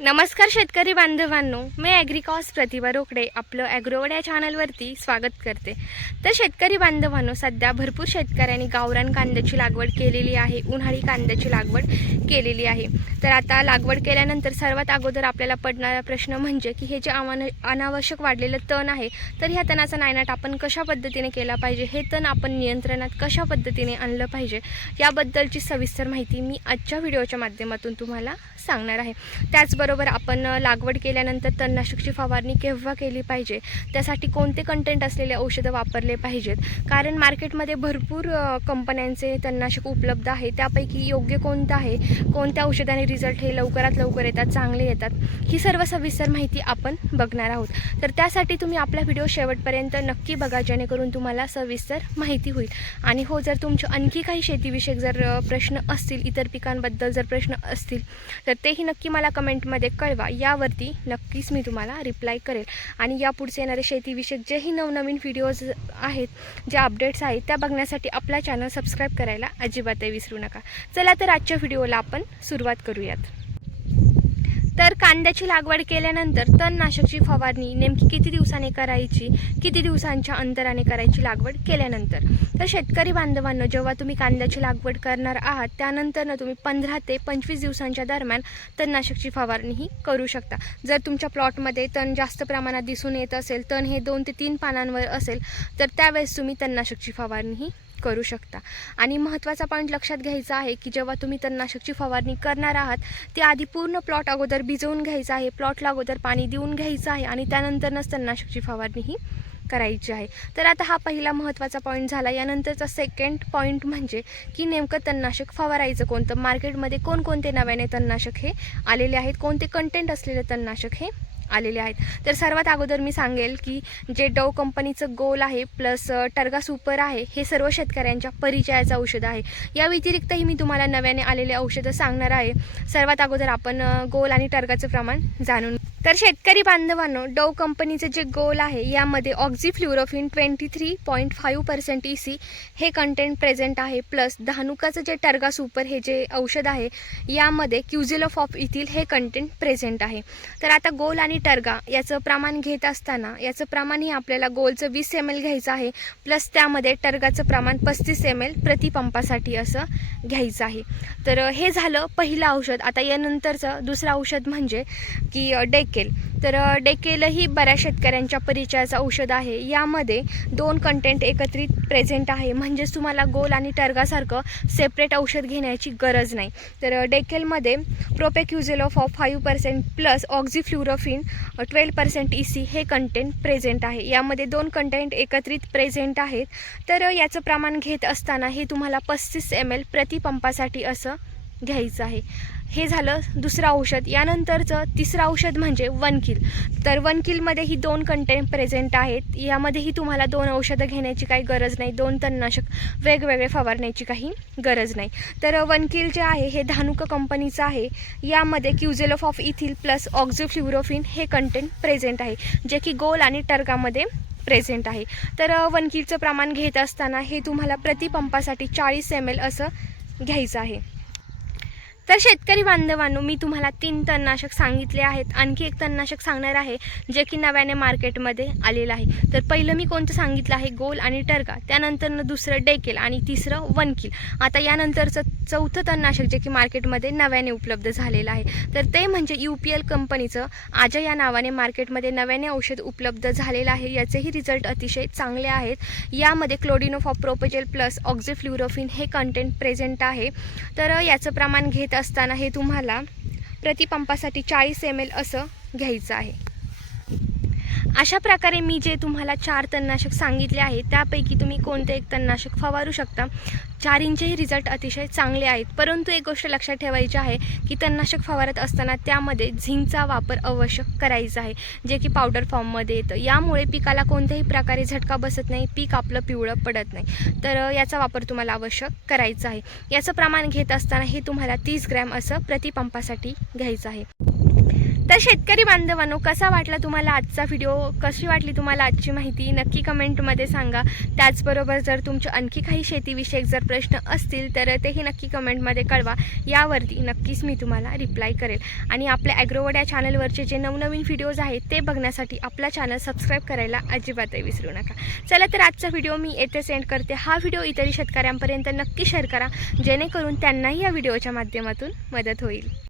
नमस्कार शेतकरी बांधवांनो, मी ॲग्रिकॉस प्रतिभा रोकडे आपलं ॲग्रोवड या चॅनलवरती स्वागत करते। तर शेतकरी बांधवांनो, सध्या भरपूर शेतकऱ्यांनी गावरान कांद्याची लागवड केलेली आहे, उन्हाळी कांद्याची लागवड केलेली आहे। तर आता लागवड केल्यानंतर सर्वात अगोदर आपल्याला पडणारा प्रश्न म्हणजे की हे जे अनावश्यक वाढलेलं तण आहे, तर ह्या तणाचा नायनाट आपण कशा पद्धतीने केला पाहिजे, हे तण आपण नियंत्रणात कशा पद्धतीने आणलं पाहिजे, याबद्दलची सविस्तर माहिती मी आजच्या व्हिडिओच्या माध्यमातून तुम्हाला सांगणार आहे। त्याचबरोबर आपण लागवड केल्यानंतर तणनाशकची फवारणी केव्हा केली पाहिजे, त्यासाठी कोणते कंटेंट असलेले औषधं वापरले पाहिजेत, कारण मार्केटमध्ये भरपूर कंपन्यांचे तणनाशक उपलब्ध आहे, त्यापैकी योग्य कोणतं आहे, कोणत्या औषधाने रिझल्ट हे लवकरात लवकर येतात, चांगले येतात, ही सर्व सविस्तर माहिती आपण बघणार आहोत। तर त्यासाठी तुम्ही आपला व्हिडिओ शेवटपर्यंत नक्की बघा, जेणेकरून तुम्हाला सविस्तर माहिती होईल। आणि हो, जर तुमचे आणखी काही शेतीविषयक जर प्रश्न असतील, इतर पिकांबद्दल जर प्रश्न असतील, तर तेही नक्की मला कमेंटमध्ये कळवा, यावरती नक्कीच मी तुम्हाला रिप्लाय करेल। आणि यापुढचे येणारे शेतीविषयक जेही नवनवीन व्हिडिओज आहेत, जे अपडेट्स आहेत, त्या बघण्यासाठी आपला चॅनल सबस्क्राईब करायला अजिबातही विसरू नका। चला तर आजच्या व्हिडिओला आपण सुरुवात करूयात। तर कांद्याची लागवड केल्यानंतर तणनाशकची फवारणी नेमकी किती दिवसांनी करायची, किती दिवसांच्या अंतराने करायची लागवड केल्यानंतर। तर शेतकरी बांधवांनो, जेव्हा तुम्ही कांद्याची लागवड करणार आहात, त्यानंतर तुम्ही 15 ते 25 दिवसांच्या दरम्यान तणनाशकची फवारणी ही करू शकता। जर तुमच्या प्लॉटमध्ये तण जास्त प्रमाणात दिसून येत असेल, तण हे 2 ते 3 पानांवर असेल, तर त्यावेळेस तुम्ही तणनाशकची फवारणी ही करू शकता। आणि महत्त्वाचा पॉईंट लक्षात घ्यायचा आहे की जेव्हा तुम्ही तणनाशकची फवारणी करणार आहात, ते आधी पूर्ण प्लॉट अगोदर भिजवून घ्यायचा आहे, प्लॉटला अगोदर पाणी देऊन घ्यायचं आहे आणि त्यानंतरच तणनाशकची फवारणी ही करायची आहे। तर आता हा पहिला महत्त्वाचा पॉईंट झाला। यानंतरचा सेकंड पॉईंट म्हणजे की नेमकं तणनाशक फवारायचं कोणतं, मार्केटमध्ये कोणकोणते नव्याने तणनाशक हे आलेले आहेत, कोणते कंटेंट असलेले तणनाशक हे आलेले आहेत। तर सर्वात अगोदर मी सांगेल की जे डव कंपनीचं गोल आहे प्लस टर्गा सुपर आहे, हे सर्व शेतकऱ्यांच्या परिचयाचं औषध आहे। या व्यतिरिक्तही मी तुम्हाला नव्याने आलेले औषधं सांगणार आहे। सर्वात अगोदर आपण गोल आणि टर्गाचं प्रमाण जाणून। तर शेतकरी बांधवांनो, डव कंपनीचे जे गोल आहे, यामध्ये ऑक्झीफ्लोरोक्विन 23.5% EC हे कंटेंट प्रेझेंट आहे, प्लस धानुकाचं जे टर्गा सुपर हे जे औषध आहे, यामध्ये क्युझिलोफ ऑफ इथिल हे कंटेंट प्रेझेंट आहे। तर आता गोल आणि टर्गा याचं प्रमाण घेत असताना याचं प्रमाण हे आपल्याला गोलचं 20 ml घ्यायचं आहे, प्लस त्यामध्ये टर्गाचं प्रमाण 35 ml प्रतिपंपासाठी असं घ्यायचं आहे। तर हे झालं पहिलं औषध। आता यानंतरचं दुसरं औषध म्हणजे की डेकेल। तर डेकेल ही बऱ्याच शेतकऱ्यांच्या परिचयाचं औषध आहे। यामध्ये 2 कंटेंट एकत्रित प्रेझेंट आहे, म्हणजेच तुम्हाला गोल आणि टर्गासारखं सेपरेट औषध घेण्याची गरज नाही। तर डेकेलमध्ये प्रोपेक्युझिलोफ ऑफ 5% प्लस ऑक्झीफ्लोरोक्विन 12% EC हे कंटेंट प्रेझेंट आहे। यामध्ये 2 कंटेंट एकत्रित प्रेझेंट आहेत। तर याचं प्रमाण घेत असताना हे तुम्हाला 35 ml प्रतिपंपासाठी असं घ्यायचं आहे। हे झालं दुसरं औषध। यानंतरचं तिसरं औषध म्हणजे वनकिल। तर वनकिलमध्ये ही 2 कंटेंट प्रेझेंट आहेत। यामध्येही तुम्हाला 2 औषधं घेण्याची काही गरज नाही, 2 तणनाशक वेगवेगळे फवारण्याची काही गरज नाही। तर वनकिल जे आहे हे धानुका कंपनीचं आहे। यामध्ये क्युझिलोफ ऑफ इथिल प्लस ऑक्झीफ्लोरोक्विन हे कंटेंट प्रेझेंट आहे, जे की गोल आणि टर्गामध्ये प्रेझेंट आहे। तर वनकिलचं प्रमाण घेत असताना हे तुम्हाला प्रतिपंपासाठी 40 ml असं घ्यायचं आहे। तर शेतकरी बांधवांनो, मी तुम्हाला 3 तणनाशक सांगितले आहेत। आणखी एक तणनाशक सांगणार आहे, जे की नव्याने मार्केटमध्ये आलेलं आहे। तर पहिलं मी कोणतं सांगितलं आहे, गोल आणि टर्गा, त्यानंतरनं दुसरं डेकेल आणि तिसरं वनकिल। आता यानंतरचं चौथं तणनाशक जे की मार्केटमध्ये नव्याने उपलब्ध झालेलं आहे, तर ते म्हणजे UPL कंपनीचं आजा या नावाने मार्केटमध्ये नव्याने औषध उपलब्ध झालेलं आहे। याचेही रिझल्ट अतिशय चांगले आहेत। यामध्ये क्लोडिनोफॉप प्रोपेजेल प्लस ऑक्झीफ्लोरोक्विन हे कंटेंट प्रेझेंट आहे। तर याचं प्रमाण घेत असताना हे तुम्हाला प्रतिपंपासाठी 40 ml असं घ्यायचं आहे। अशा प्रकारे मी जे तुम्हाला 4 तणनाशक सांगितले आहे, त्यापैकी तुम्ही कोणते एक तणनाशक फवारू शकता। 4 रिझल्ट अतिशय चांगले आहेत। परंतु एक गोष्ट लक्षात ठेवायची आहे की तणनाशक फवारत असताना त्यामध्ये झिंकचा वापर आवश्यक करायचा आहे, जे की पावडर फॉर्ममध्ये येतं। यामुळे पिकाला कोणत्याही प्रकारे झटका बसत नाही, पीक आपलं पिवळं पडत नाही। तर याचा वापर तुम्हाला आवश्यक करायचा आहे। याचं प्रमाण घेत असताना हे तुम्हाला 30 ग्रॅम असं प्रतिपंपासाठी घ्यायचं आहे। तर शेतकरी बांधवांनो, कसा वाटला तुम्हाला आजचा व्हिडिओ, कशी वाटली तुम्हाला आजची माहिती नक्की कमेंटमध्ये सांगा. त्याचबरोबर जर तुमचे आणखी काही शेतीविषयक जर प्रश्न असतील तर तेही नक्की कमेंटमध्ये कळवा. यावरती नक्कीच मी तुम्हाला रिप्लाय करेल. आणि आपल्या ॲग्रोवड या चॅनलवरचे जे नवनवीन व्हिडिओज आहेत ते बघण्यासाठी आपला चॅनल सबस्क्राईब करायला अजिबातही विसरू नका. चला तर आजचा व्हिडिओ मी येथे सेंड करते. हा व्हिडिओ इतर शेतकऱ्यांपर्यंत नक्की शेअर करा, जेणेकरून त्यांनाही या व्हिडिओच्या माध्यमातून मदत होईल.